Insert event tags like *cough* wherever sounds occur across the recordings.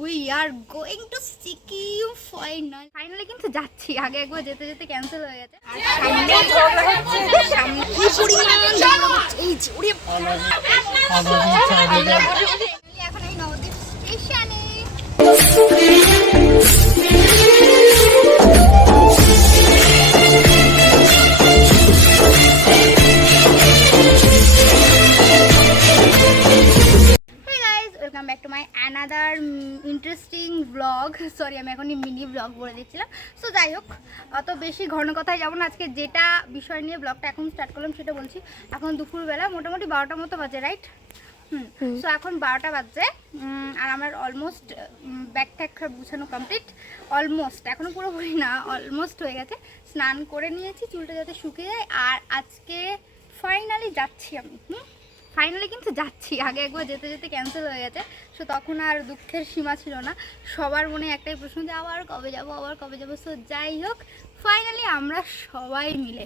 We are going to Sikkim final finally কিন্তু যাচ্ছি। আগে একবার যেতে যেতে ক্যান্সেল হয়ে গেছে। এখন এই নবদ্বীপ স্টেশনে my ইন্টারেস্টিং ব্লগ সরি আমি এখন মিনি ব্লগ বলে দিচ্ছিলাম। সো যাই হোক অত বেশি ঘন কথায় যাব না। আজকে যেটা বিষয় নিয়ে ব্লগটা এখন স্টার্ট করলাম সেটা বলছি এখন দুপুরবেলা মোটামুটি বারোটার মতো বাজে রাইট হুম। সো এখন বারোটা বাজছে আর আমার অলমোস্ট ব্যাগ ট্যাগ গুছানো কমপ্লিট অলমোস্ট এখনও পুরোপুরি না অলমোস্ট হয়ে গেছে। স্নান করে নিয়েছি চুলটা যাতে শুকিয়ে যায় আর আজকে ফাইনালি যাচ্ছি আমি হুম? ফাইনালি কিন্তু যাচ্ছি। আগে একবার যেতে যেতে ক্যান্সেল হয়ে গেছে। সো তখন আর দুঃখের সীমা ছিল না। সবার মনে একটাই প্রশ্ন যে, আবার কবে যাব, আবার কবে যাব? সো যাই হোক ফাইনালি আমরা সবাই মিলে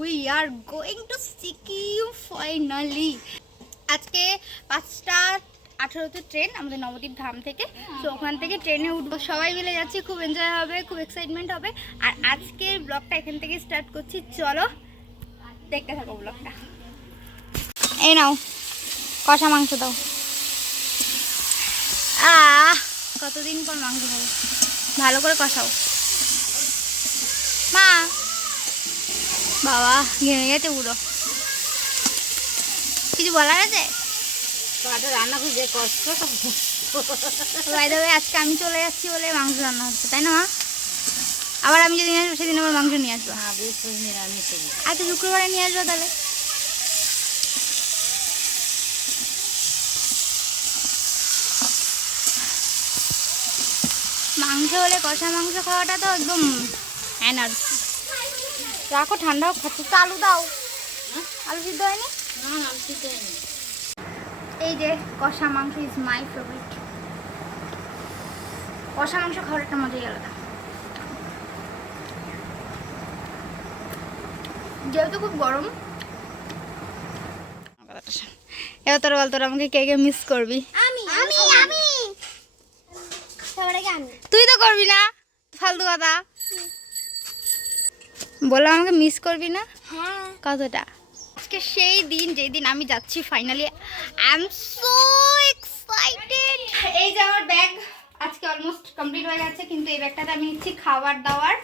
we are going to Sikkim finally আজকে পাঁচটা আঠেরোতে ট্রেন আমাদের নবদ্বীপ ধাম থেকে। তো ওখান থেকে ট্রেনে উঠবো। সবাই মিলে যাচ্ছি। খুব এনজয় হবে, খুব এক্সাইটমেন্ট হবে। আর আজকের ব্লগটা এখান থেকে স্টার্ট করছি। চলো, দেখতে থাকো ব্লগটা এই নাও কষা মাংস দাও। আহ কতদিন পর মাংস খাব? ভালো করে কষাও। মা বাবা ঘেমে গেছে পুরো কিছু বলার আছে? রান্না কষ্ট। বাইরে আজকে আমি চলে যাচ্ছি বলে মাংস রান্না হচ্ছে তাই না মা? আবার আমি যেদিন আসব সেদিন আবার মাংস নিয়ে আসব। হ্যাঁ নিরামিষ আচ্ছা শুক্রবারে নিয়ে আসব তাহলে। মাংস হলে কষা মাংস খাওয়াটা তো একদম এনার্জি রাখো ঠান্ডাও খাচ্ছে। তো আলু দাও আলু সিদ্ধ হয়নি। এই যে কষা মাংস ইজ মাই ফেভারিট কষা মাংস খাওয়ার একটা মজাই আলাদা। যেহেতু খুব গরম। এবার তোর বল তোর আমাকে কে কে মিস করবি আমি আমি আমি সবার আগে আমি তুই তো করবি না ফালতু কথা। বললাম আমাকে মিস করবি না? হ্যাঁ। কতটা? আজকে সেই দিন যেই দিন আমি যাচ্ছি finally I am so excited এই যে আমার ব্যাগ আজকে অলমোস্ট কমপ্লিট হয়ে গেছে কিন্তু এই ব্যাগটাতে আমি নিচ্ছি খাবার দাবার।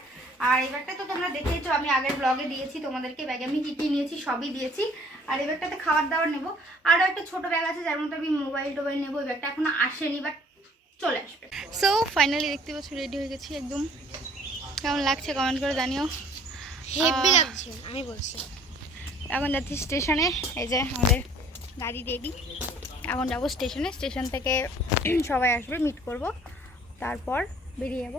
আর এই ব্যাগটা তো তোমরা দেখেইছো আমি আগের ব্লগে দিয়েছি তোমাদেরকে ব্যাগে আমি কী কী নিয়েছি সবই দিয়েছি। আর এই ব্যাগটাতে খাবার দাবার নেব। আরও একটা ছোটো ব্যাগ আছে যার মধ্যে আমি মোবাইল টোবাইল নেব এই ব্যাগটা এখনও আসেনি বাট চলে আসবে। সো ফাইনালি দেখতে পাচ্ছ রেডি হয়ে গেছি একদম। কেমন লাগছে কমেন্ট করে জানিও। হেভি লাগছে আমি বলছি। এখন যাচ্ছি স্টেশনে এই যে আমাদের গাড়ি রেডি এখন যাব স্টেশনে স্টেশন থেকে *clears throat* সবাই আসবে মিট করব। তারপর বেরিয়ে যাব।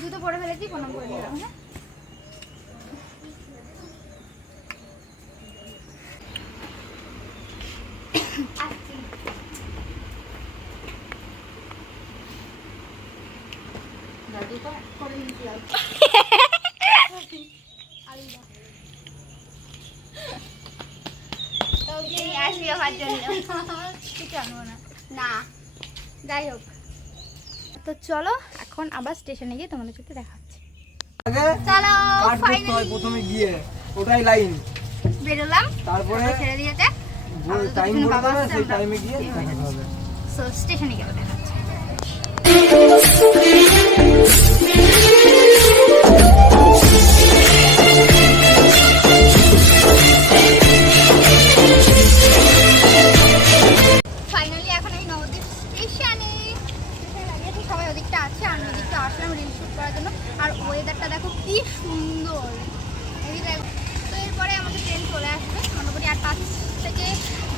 জুতো পরে ফেলেছি প্রণাম করে নিলাম হ্যাঁ আসছি। দাদু তো করে দিয়েছিলাম তো তিনি আসবি আমার জন্য কিছু আনব না না যাই হোক তো চলো এখন আবার স্টেশনে গিয়ে তোমাদের সাথে দেখা হচ্ছে। চলো কাট করতে ফাইনালি প্রথমে গিয়ে ওটাই লাইন বেরোলাম তারপরে ছেড়ে দিয়েছে টাইম বলতে বাবা সেই টাইমে গিয়ে বেরিয়ে হবে সো স্টেশনে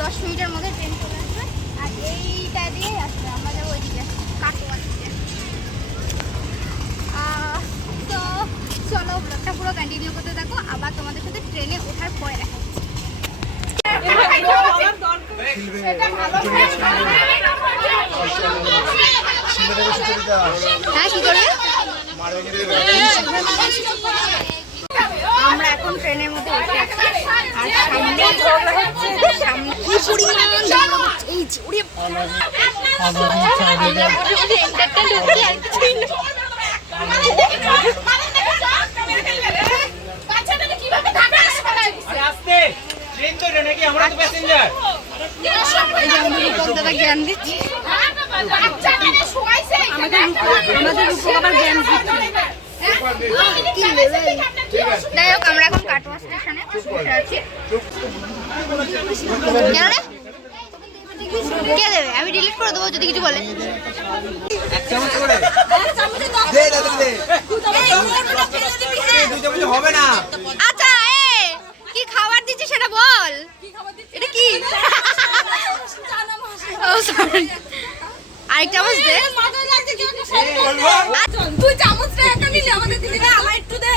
দশ মিনিটের মধ্যে ট্রেন চলে আসবে। আর এইটা দিয়েই আসবে, আমরা যাব ওইদিকে, কাটোয়া দিকে। তো চলো ব্লগটা পুরো কন্টিনিউ করতে থাকো। আবার তোমাদের সাথে ট্রেনে ওঠার পরে দেখা হ্যাঁ কি করবে? ট্রেনের মধ্যে আছি আর সামনে ঝগড়া হচ্ছে, সামনে কি পরিমাণ এই যে আমাদের আমাদের জ্ঞান দিচ্ছে? যাই হোক আমরা এখন কাটোয়া স্টেশনে আছি। কে দেবে? আমি ডিলিট করে দেবো যদি কিছু বলে। হবে না। আচ্ছা এ কি খাবার দিচ্ছি সেটা বল। এটা কি? সরি চামচ দে। তুই চামচটা একা নিলে আমাদের আমার একটু দে।